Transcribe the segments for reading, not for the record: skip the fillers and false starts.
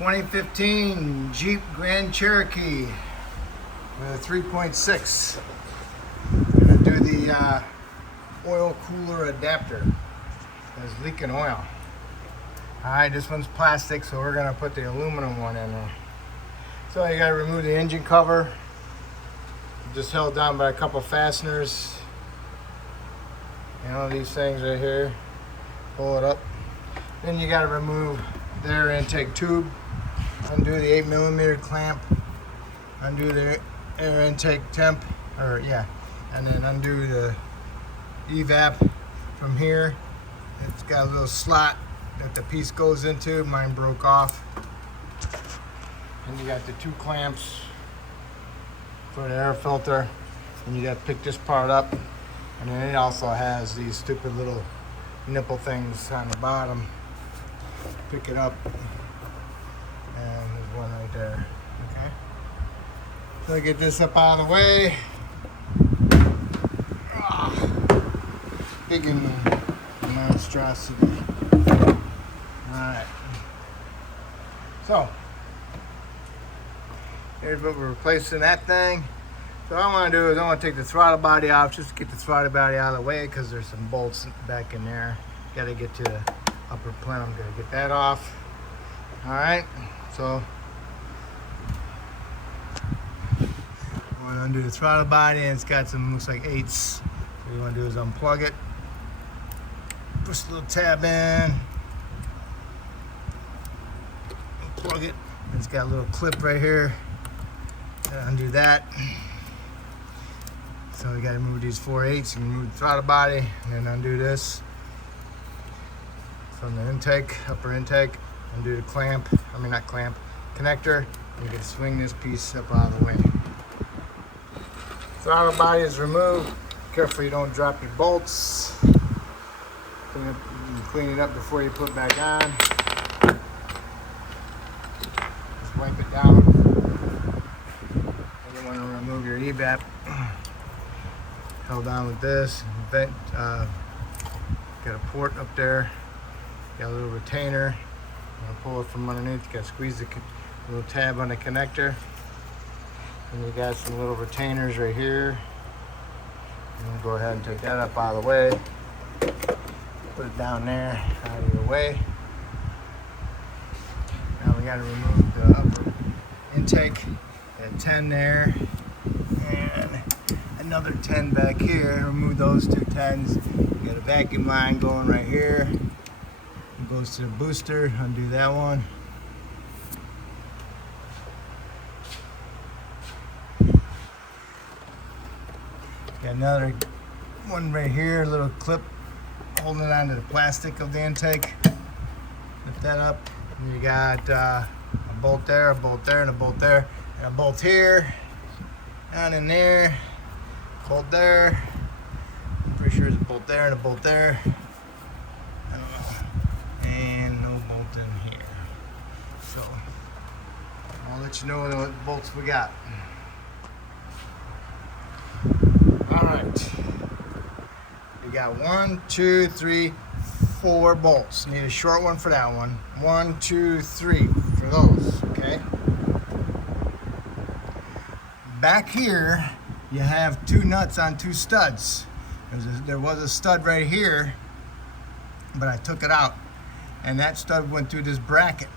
2015 Jeep Grand Cherokee with a 3.6. I'm going to do the oil cooler adapter. It's leaking oil. Alright, this one's plastic, so we're going to put the aluminum one in there. So you got to remove the engine cover. Just held down by a couple fasteners. You know, these things right here. Pull it up. Then you got to remove the air intake tube. Undo the 8mm clamp. Undo the air intake temp. And then undo the evap from here. It's got a little slot that the piece goes into. Mine broke off. And you got the two clamps for the air filter. And you got to pick this part up. And then it also has these stupid little nipple things on the bottom. Pick it up. And there's one right there. Okay. So I get this up out of the way. Big monstrosity. Alright. So, here's what we're replacing that thing. So what I want to do is I want to take the throttle body off, just to get the throttle body out of the way, because there's some bolts back in there. Got to get to the upper plenum. Got to get that off. Alright, so I want to undo the throttle body, and it's got some, looks like 8s. So what you want to do is unplug it. Push the little tab in. Unplug it. It's got a little clip right here. Undo that. So we got to remove these 4/8 and remove the throttle body, and then undo this from the intake, upper intake. Undo the clamp, not clamp, connector. You can swing this piece up out of the way. Throttle body is removed. Careful you don't drop your bolts. Clean it up before you put it back on. Just wipe it down. And you want to remove your evap. Held on with this. Vent, got a port up there. Got a little retainer. I'm gonna pull it from underneath. You got to squeeze the little tab on the connector. And you got some little retainers right here. And go ahead and take that up out of the way. Put it down there, out of your way. Now we got to remove the upper intake. Got 10 there, and another 10 back here. Remove those two 10s. You got a vacuum line going right here. It goes to the booster. Undo that one. Got another one right here, a little clip holding it onto the plastic of the intake. Lift that up. And you got a bolt there, and a bolt there, and a bolt here, down in there, bolt there. I'm pretty sure there's a bolt there and a bolt there. I don't know. And no bolt in here. So I'll let you know what bolts we got. Alright. We got 1, 2, 3, 4 bolts. Need a short one for that one. 1, 2, 3 for those, okay? Back here, you have 2 nuts on 2 studs. There was a stud right here, but I took it out. And that stud went through this bracket.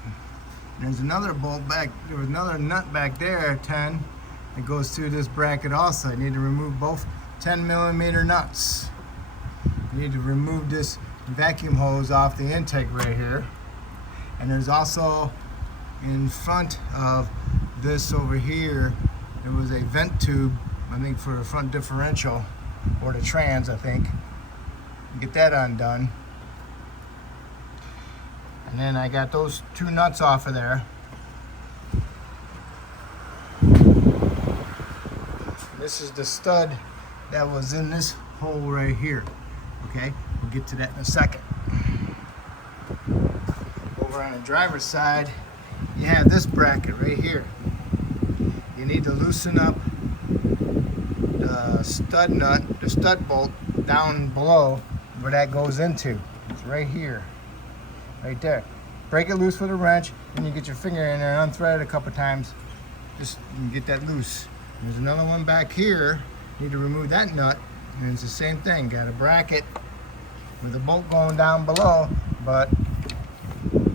And there's another bolt back, there was another nut back there, 10, that goes through this bracket also. I need to remove both 10mm nuts. You need to remove this vacuum hose off the intake right here. And there's also in front of this over here, there was a vent tube, I think for the front differential, or the trans, I think. Get that undone. And then I got those 2 nuts off of there. This is the stud that was in this hole right here. Okay, we'll get to that in a second. Over on the driver's side, you have this bracket right here. You need to loosen up the stud nut, the stud bolt down below where that goes into. It's right here, right there. break it loose with a wrench, and you get your finger in there and unthread it a couple times. Just get that loose. There's another one back here. You need to remove that nut, and it's the same thing. Got a bracket with a bolt going down below, but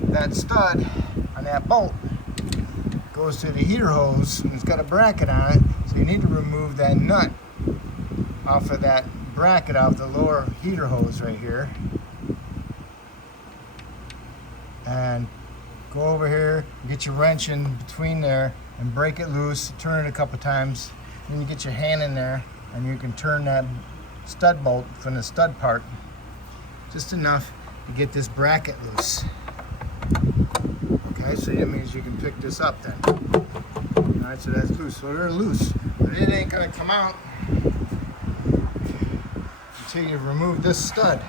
that stud on that bolt goes to the heater hose, and it's got a bracket on it, so you need to remove that nut off of that bracket off the lower heater hose right here. And go over here, get your wrench in between there and break it loose, turn it a couple times, then you get your hand in there and you can turn that stud bolt from the stud part just enough to get this bracket loose. Okay, so that means you can pick this up then. Alright, so that's loose. So they're loose, but it ain't gonna come out until you remove this stud.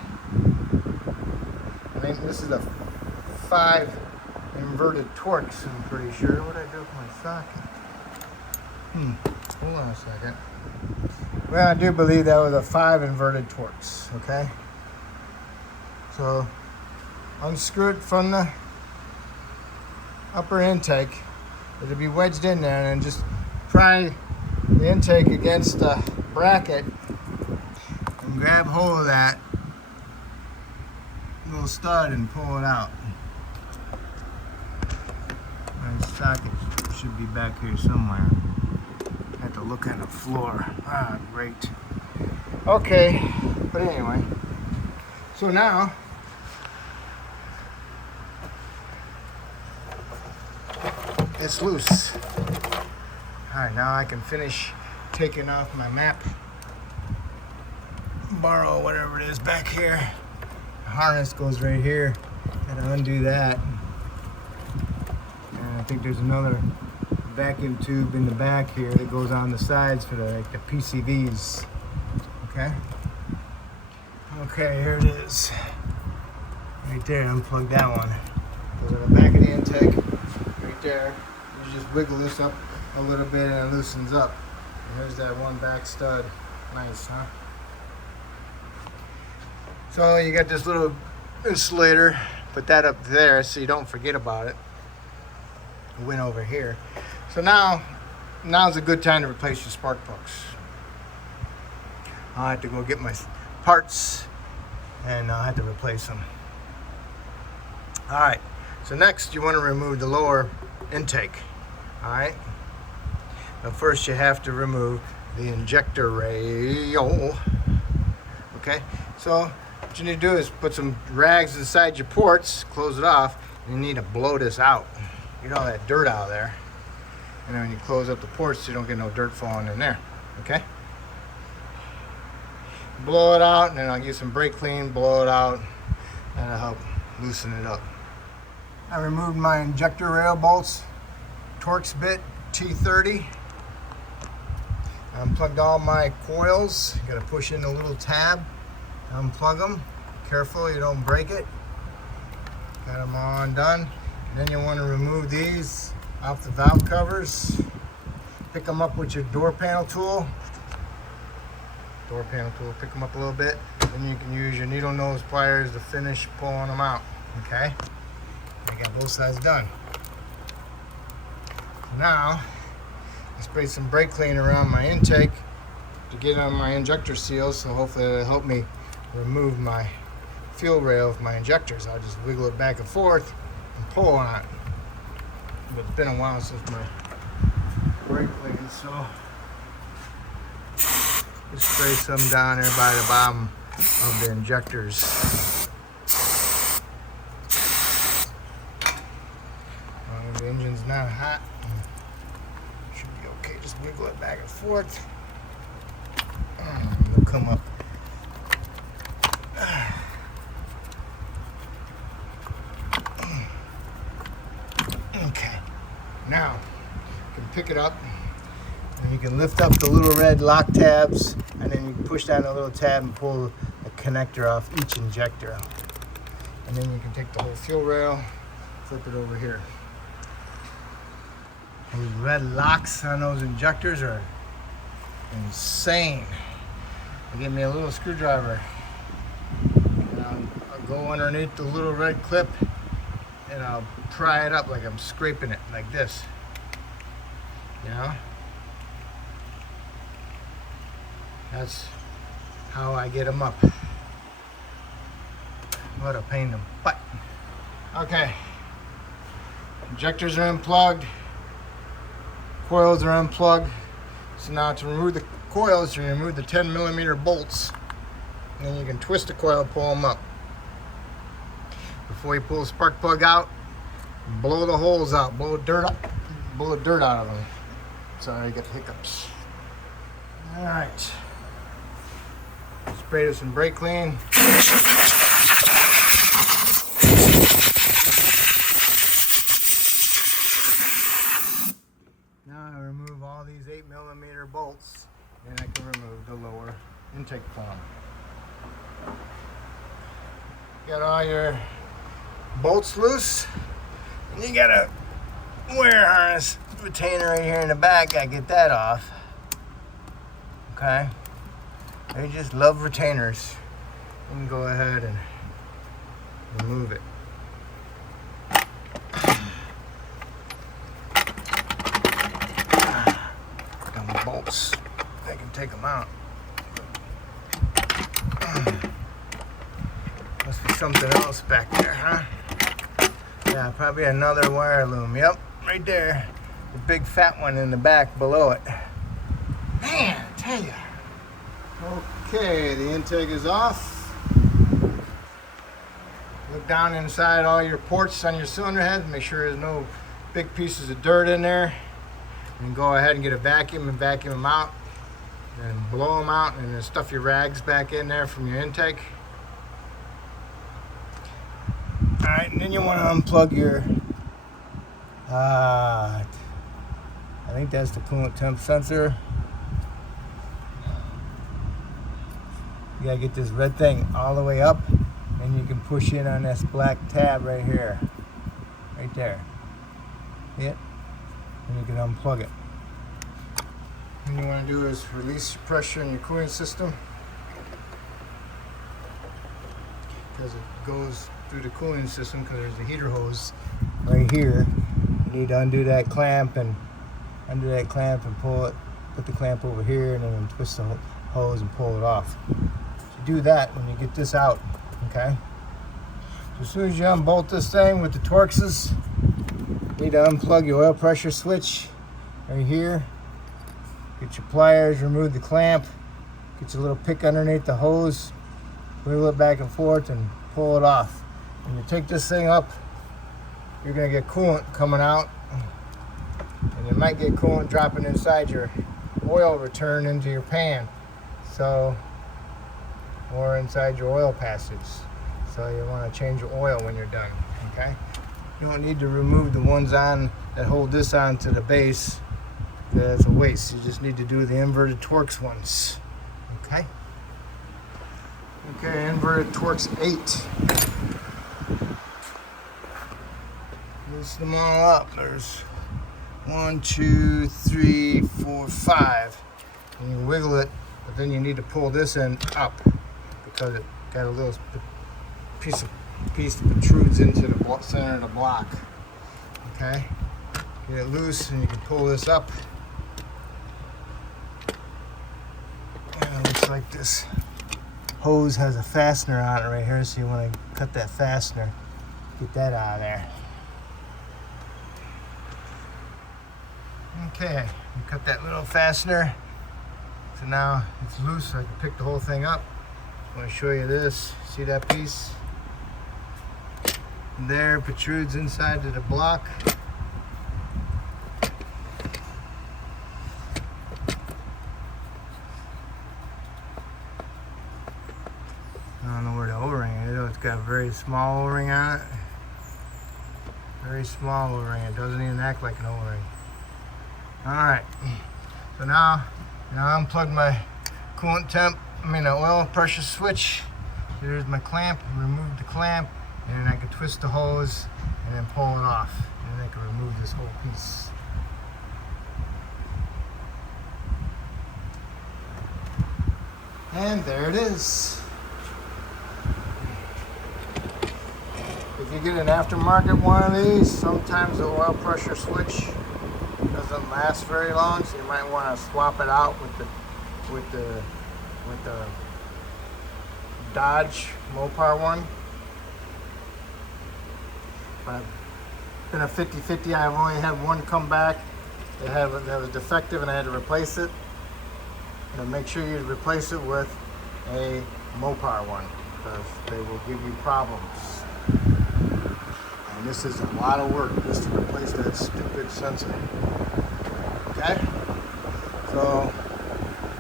I think this is a 5 inverted Torx, I'm pretty sure. What did I do with my socket? Hold on a second. Well, I do believe that was a 5 inverted Torx, okay? So, unscrew it from the upper intake. It'll be wedged in there, and then just pry the intake against the bracket and grab hold of that little stud and pull it out. My socket should be back here somewhere. I have to look on the floor. Ah, great. Okay, but anyway. So now, it's loose. Alright, now I can finish taking off my map bar or whatever it is back here. The harness goes right here. Gotta undo that. And I think there's another vacuum tube in the back here that goes on the sides for the PCVs. Okay? Okay, here it is. Right there, unplug that one. Goes in the back of the intake. Right there. You just wiggle this up a little bit and it loosens up. And here's that one back stud. Nice, huh? So you got this little insulator. Put that up there so you don't forget about it. It went over here. So now's a good time to replace your spark plugs. I'll have to go get my parts and I'll have to replace them. Alright, so next you want to remove the lower intake. Alright, but first you have to remove the injector rail. Okay, so what you need to do is put some rags inside your ports, close it off, and you need to blow this out. Get all that dirt out of there. And then when you close up the ports, you don't get no dirt falling in there. Okay? Blow it out, and then I'll get some brake clean, blow it out. That'll help loosen it up. I removed my injector rail bolts, Torx bit T30. I unplugged all my coils. You gotta push in the little tab, unplug them. Careful, you don't break it. Got them all undone. And then you want to remove these off the valve covers. Pick them up with your door panel tool. Pick them up a little bit. Then you can use your needle nose pliers to finish pulling them out. Okay? I got both sides done. So now, I spray some brake clean around my intake to get on my injector seals, so hopefully it'll help me remove my fuel rail of my injectors. I'll just wiggle it back and forth and pull on it. But it's been a while since my brake clean, so just spray some down there by the bottom of the injectors. The engine's not hot. Should be okay. Just wiggle it back and forth. It'll come up. Okay. Now, you can pick it up and you can lift up the little red lock tabs, and then you can push down the little tab and pull a connector off each injector. And then you can take the whole fuel rail, flip it over here. Those red locks on those injectors are insane. They give me a little screwdriver. And I'll go underneath the little red clip and I'll pry it up like I'm scraping it, like this. You know? That's how I get them up. What a pain in the butt. Okay. Injectors are unplugged. Coils are unplugged. So now to remove the coils, you remove the 10mm bolts. And then you can twist the coil and pull them up. Before you pull the spark plug out, blow the holes out, blow the dirt out of them. Sorry, I get hiccups. All right. Spray this some brake clean. Now I remove all these 8mm bolts, and I can remove the lower intake plumb. Got all your bolts loose, and you got a wire harness retainer right here in the back. I get that off. Okay, I just love retainers. You can go ahead and remove it. Them bolts, I can take them out. Must be something else back there, huh? Yeah, probably another wire loom. Yep, right there. The big fat one in the back below it. Man, I tell you. Okay, the intake is off. Look down inside all your ports on your cylinder heads. Make sure there's no big pieces of dirt in there. And go ahead and get a vacuum and vacuum them out. And blow them out and then stuff your rags back in there from your intake. Alright, and then you want to unplug your, I think that's the coolant temp sensor. You gotta get this red thing all the way up, and you can push in on this black tab right here. Right there. See it? And you can unplug it. What you want to do is release pressure in your cooling system, because it goes through the cooling system because there's a heater hose right here. You need to undo that clamp and pull it, put the clamp over here, and then twist the hose and pull it off. So you do that when you get this out, okay? So as soon as you unbolt this thing with the Torxes, you need to unplug your oil pressure switch right here. Get your pliers, remove the clamp, get your little pick underneath the hose, wiggle it back and forth and pull it off. When you take this thing up, you're going to get coolant coming out, and you might get coolant dropping inside your oil return into your pan, or inside your oil passage. So you want to change your oil when you're done, okay? You don't need to remove the ones on that hold this on to the base. That's a waste. You just need to do the inverted Torx ones, okay? Okay, inverted Torx 8. Loosen them all up. There's 1, 2, 3, 4, 5. And you wiggle it, but then you need to pull this end up because it got a little piece that protrudes into the center of the block. Okay? Get it loose and you can pull this up. And it looks like this hose has a fastener on it right here, so you want to cut that fastener, get that out of there. Okay, you cut that little fastener, so now it's loose, so I can pick the whole thing up. I want to show you this. See that piece? And there, protrudes inside to the block. I don't know where the O-ring is. It's got a very small O-ring on it. Very small O-ring. It doesn't even act like an O-ring. Alright, so now I unplug my oil pressure switch. There's my clamp, remove the clamp, and then I can twist the hose and then pull it off. And then I can remove this whole piece. And there it is. If you get an aftermarket one of these, sometimes the oil pressure switch doesn't last very long, so you might want to swap it out with the Dodge Mopar one. But I've been a 50-50. I've only had one come back that was defective and I had to replace it. And make sure you replace it with a Mopar one, because they will give you problems. And this is a lot of work just to replace that stupid sensor. Okay? So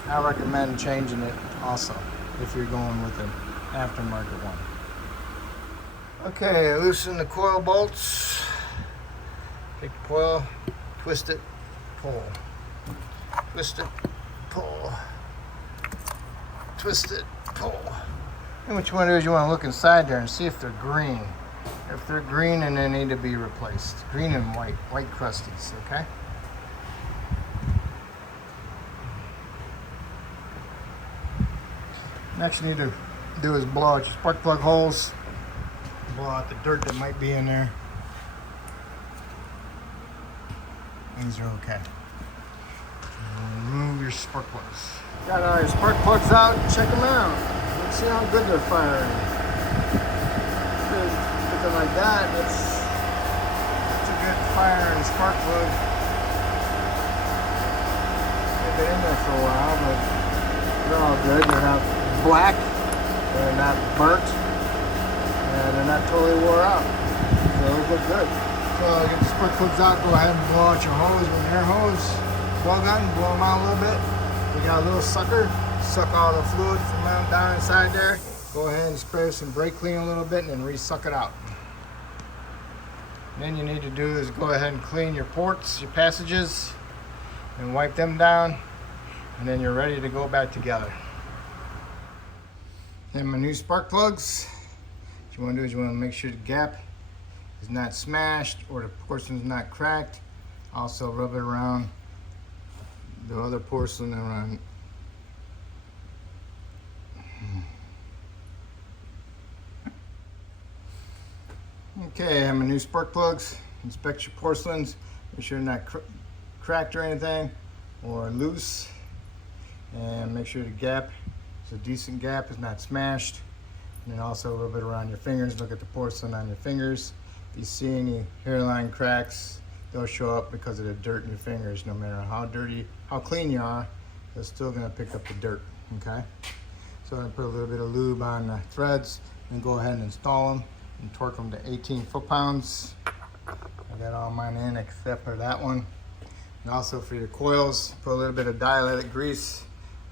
I recommend changing it also if you're going with an aftermarket one. Okay, loosen the coil bolts. Take the coil, twist it, pull. Twist it, pull. Twist it, pull. And what you want to do is you want to look inside there and see if they're green. If they're green, and they need to be replaced. Green and white crusties, okay? Next you need to do is blow out your spark plug holes. Blow out the dirt that might be in there. These are okay. Remove your spark plugs. Got all your spark plugs out, check them out. Let's see how good they're firing. Looking like that, that's a good firing spark plug. They've been in there for a while, but they're all good. They're not black, they're not burnt, and they're not totally wore out. So those look good. So get the spark plugs out, go ahead and blow out your hose with an air hose. Plug on, blow them out a little bit. You got a little sucker, suck all the fluid from down inside there. Go ahead and spray some brake clean a little bit and then re-suck it out. Then you need to do is go ahead and clean your ports, your passages, and wipe them down, and then you're ready to go back together. Then my new spark plugs, what you want to do is you want to make sure the gap is not smashed or the porcelain's not cracked. Also rub it around the other porcelain around. Okay, I have my new spark plugs. Inspect your porcelains, make sure they're not cracked or anything or loose, and make sure the gap is a decent gap, is not smashed. And then also rub it around your fingers. Look at the porcelain on your fingers. If you see any hairline cracks, they'll show up because of the dirt in your fingers. No matter how dirty, how clean you are, they're still gonna pick up the dirt, okay? So I'm gonna put a little bit of lube on the threads and go ahead and install them and torque them to 18 foot-pounds. I got all mine in except for that one. And also for your coils, put a little bit of dielectric grease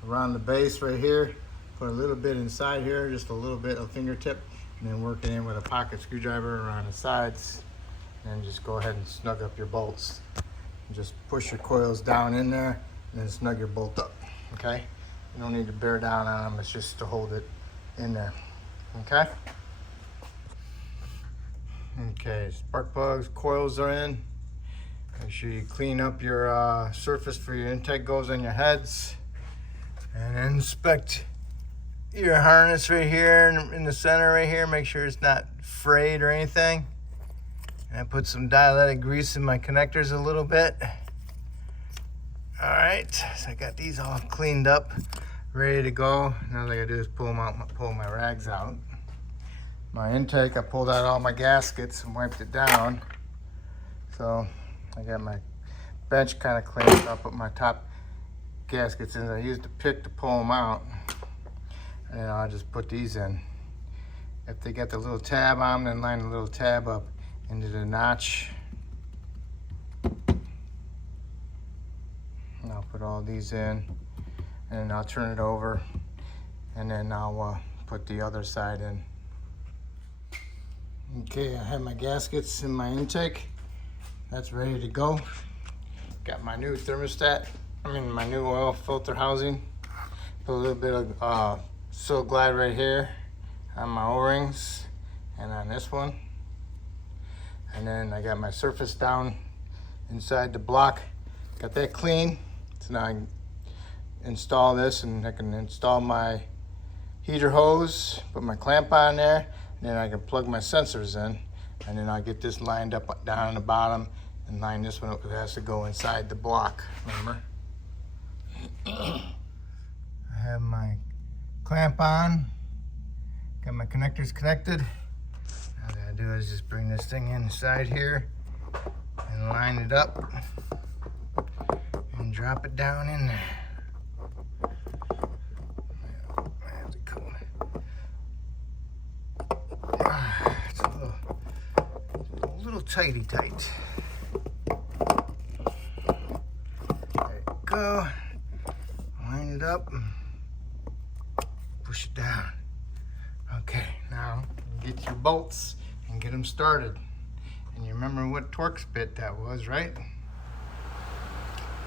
around the base right here. Put a little bit inside here, just a little bit, a fingertip, and then work it in with a pocket screwdriver around the sides. And just go ahead and snug up your bolts. And just push your coils down in there and then snug your bolt up, okay? You don't need to bear down on them, it's just to hold it in there, okay? Okay, spark plugs, coils are in. Make sure you clean up your surface for your intake goes on your heads. And inspect your harness right here in the center right here. Make sure it's not frayed or anything. And I put some dielectric grease in my connectors a little bit. All right, so I got these all cleaned up, ready to go. Now all I gotta do is pull my rags out. My intake, I pulled out all my gaskets and wiped it down. So I got my bench kind of cleaned up, put my top gaskets in. I used the pick to pull them out. And then I'll just put these in. If they got the little tab on them, then line the little tab up into the notch. And I'll put all these in, and then I'll turn it over, and then I'll put the other side in. Okay, I have my gaskets in my intake. That's ready to go. Got my new thermostat, my new oil filter housing. Put a little bit of silk glide right here on my O-rings and on this one. And then I got my surface down inside the block. Got that clean. So now I can install this, and I can install my heater hose, put my clamp on there, and then I can plug my sensors in And then I'll get this lined up down on the bottom and line this one up because it has to go inside the block, remember? I have my clamp on, got my connectors connected. All I gotta do is just bring this thing inside here and line it up and drop it down in there. I have to come. It's a little tighty tight. There you go. Line it up. Push it down. Okay, now get your bolts and get them started. And you remember what Torx bit that was, right?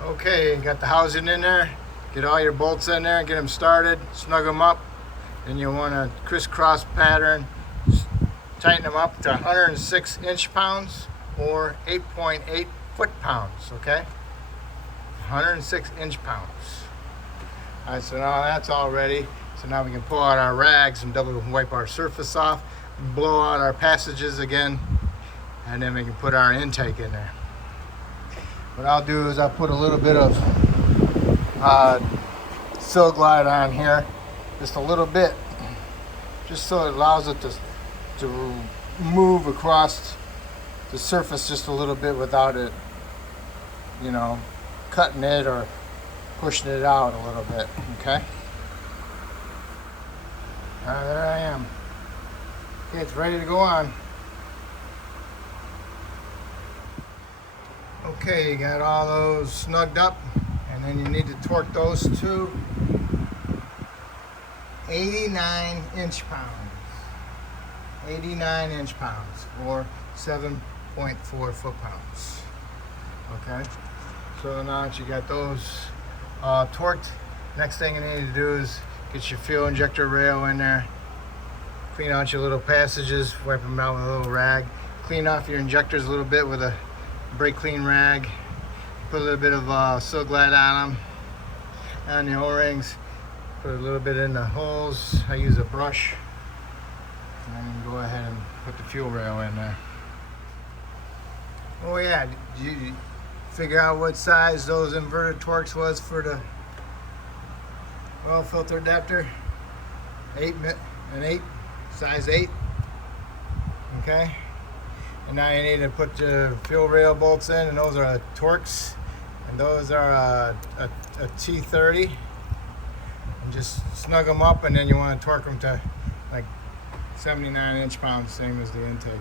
Okay, got the housing in there. Get all your bolts in there, get them started, snug them up. Then you want a crisscross pattern. Tighten them up to 106 inch-pounds or 8.8 foot-pounds, okay? 106 inch-pounds. All right, so now that's all ready. So now we can pull out our rags and double wipe our surface off, blow out our passages again, and then we can put our intake in there. What I'll do is I'll put a little bit of Sil Glide on here, just a little bit, just so it allows it to move across the surface just a little bit without it, you know, cutting it or pushing it out a little bit, okay? There I am. Okay, it's ready to go on. Okay, you got all those snugged up, and then you need to torque those to 89 inch-pounds. 89 inch-pounds or 7.4 foot-pounds. Okay, so now that you got those torqued, next thing you need to do is get your fuel injector rail in there, clean out your little passages, wipe them out with a little rag, clean off your injectors a little bit with a brake clean rag, put a little bit of Sil Glide on them, on the O-rings, put a little bit in the holes. I use a brush, and then go ahead and put the fuel rail in there. Oh yeah, did you figure out what size those inverted Torx was for the oil filter adapter? 8, size 8. Okay. And now you need to put the fuel rail bolts in, and those are Torx, and those are a T30. And just snug them up, and then you want to torque them to like 79 inch-pounds, same as the intake.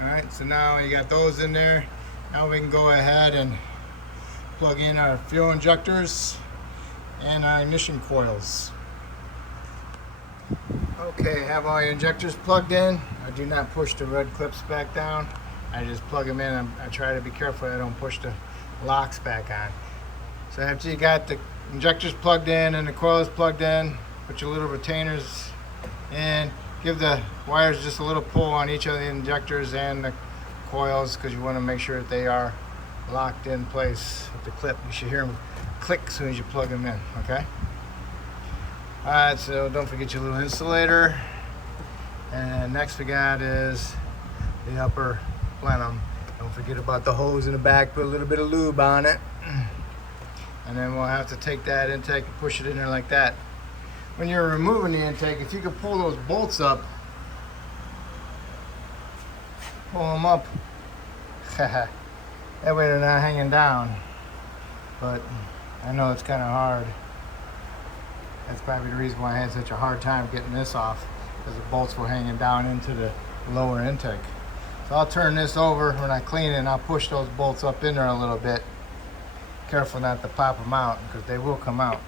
All right, so now you got those in there. Now we can go ahead and plug in our fuel injectors and our ignition coils. Okay, have all your injectors plugged in. I do not push the red clips back down. I just plug them in. I try to be careful I don't push the locks back on. So after you got the injectors plugged in and the coils plugged in, put your little retainers in. Give the wires just a little pull on each of the injectors and the coils, because you want to make sure that they are locked in place with the clip. You should hear them click as soon as you plug them in, okay? Alright, so don't forget your little insulator. And next we got is the upper plenum. Don't forget about the hose in the back. Put a little bit of lube on it. And then we'll have to take that intake and push it in there like that. When you're removing the intake, if you could pull those bolts up, pull them up, that way they're not hanging down. But I know it's kind of hard. That's probably the reason why I had such a hard time getting this off, because the bolts were hanging down into the lower intake. So I'll turn this over when I clean it, and I'll push those bolts up in there a little bit. Careful not to pop them out, because they will come out.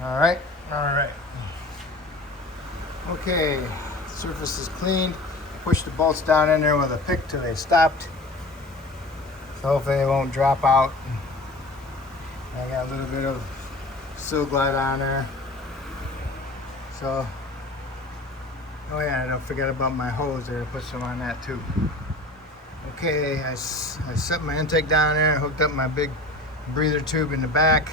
All right. Okay, surface is cleaned. Push the bolts down in there with a pick till they stopped. So hopefully they won't drop out. I got a little bit of Sil Glide on there. So, oh yeah, don't forget about my hose there. Put some on that too. Okay, I set my intake down there, hooked up my big breather tube in the back.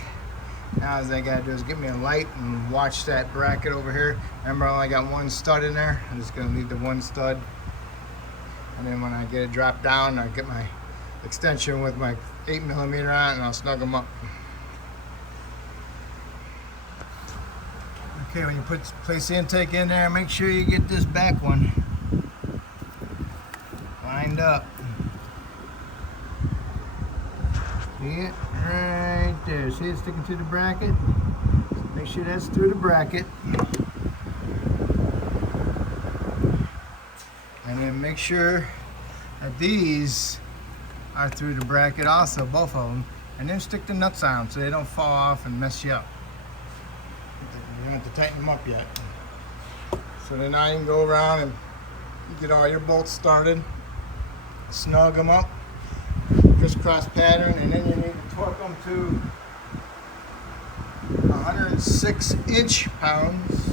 Now all I gotta do is get me a light and watch that bracket over here. Remember, I only got one stud in there. I'm just gonna leave the one stud. And then when I get it dropped down, I get my extension with my 8mm on it, and I'll snug them up. Okay, when you place the intake in there, make sure you get this back one lined up. See it? Right there. See it sticking through the bracket? Make sure that's through the bracket. And then make sure that these are through the bracket also, both of them. And then stick the nuts on them so they don't fall off and mess you up. You don't have to tighten them up yet. So then now you can go around and get all your bolts started, snug them up, crisscross pattern, and then you need to torque them to 106 inch-pounds,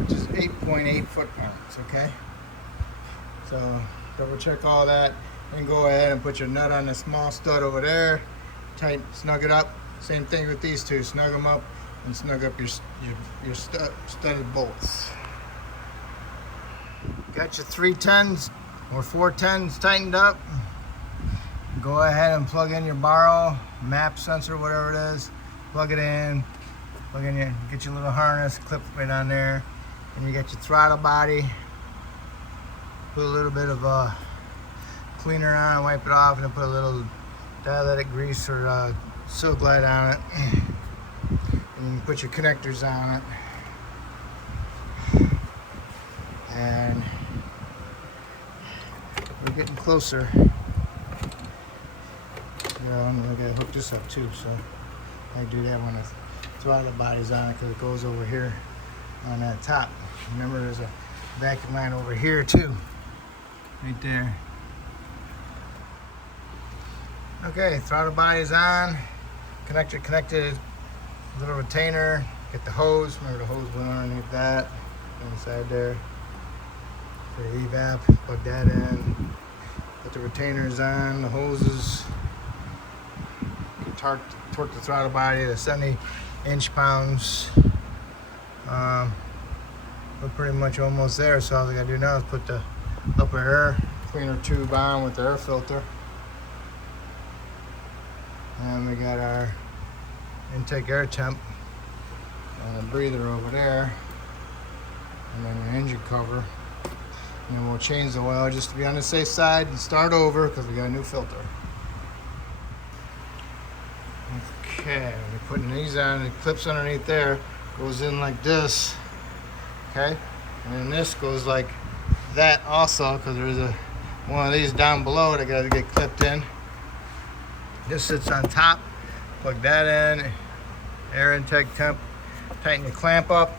which is 8.8 foot-pounds, okay? So double check all that, and go ahead and put your nut on the small stud over there, tighten, snug it up. Same thing with these two, snug them up and snug up your studded bolts. Got your 310s or 410s tightened up. Go ahead and plug in your barrel, map sensor, whatever it is. Plug it in, get your little harness, clip right on there. And you got your throttle body. Put a little bit of cleaner on, wipe it off, and then put a little dialytic grease or Silk Glide on it. And you put your connectors on it. And we're getting closer. Yeah, I'm gonna hook this up too, so I do that when the throttle body's on it, because it goes over here on that top. Remember, there's a vacuum line over here too, right there. Okay, throttle body's on, connector connected, little retainer, get the hose. Remember, the hose went underneath that, inside there for the evap. Plug that in, put the retainers on, the hoses. Torque the throttle body to 70 inch-pounds. We're pretty much almost there, so all I gotta do now is put the upper air cleaner tube on with the air filter. And we got our intake air temp and a breather over there, and then an engine cover. And then we'll change the oil just to be on the safe side and start over, because we got a new filter. Okay, we're putting these on, the clips underneath there goes in like this, okay? And then this goes like that also, because there's one of these down below that got to get clipped in. This sits on top, plug that in, air intake temp, tighten your clamp up.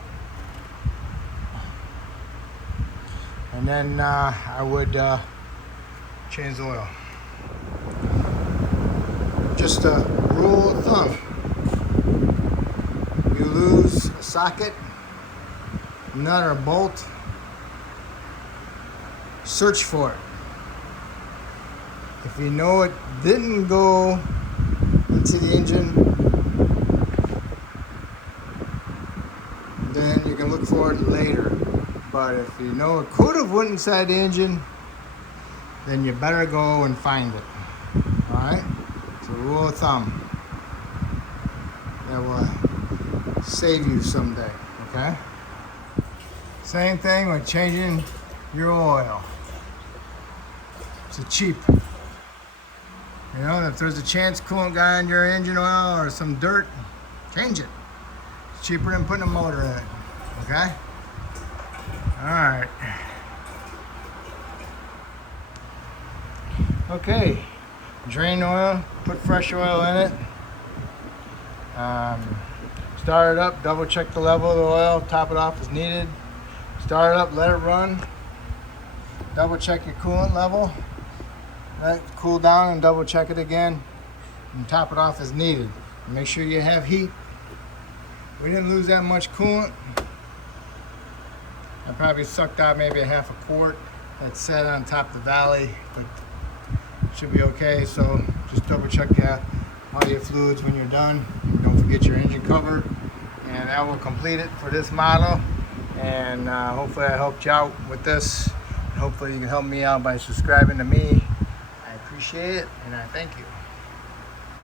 And then I would change the oil. Just a rule of thumb: you lose a socket, nut, or bolt, search for it. If you know it didn't go into the engine, then you can look for it later. But if you know it could have went inside the engine, then you better go and find it. All right? It's a rule of thumb that will save you someday, okay? Same thing with changing your oil. It's cheap. You know, if there's a chance coolant got on your engine oil or some dirt, change it. It's cheaper than putting a motor in it, okay? All right. Okay, drain oil, put fresh oil in it. Start it up, double check the level of the oil, top it off as needed. Start it up, let it run. Double check your coolant level. Let it cool down and double check it again. And top it off as needed. Make sure you have heat. We didn't lose that much coolant. I probably sucked out maybe a half a quart that sat on top of the valley, but should be okay. So just double check all your fluids when you're done. Don't to get your engine cover. And that will complete it for this model. And hopefully I helped you out with this. And hopefully you can help me out by subscribing to me. I appreciate it, and I thank you.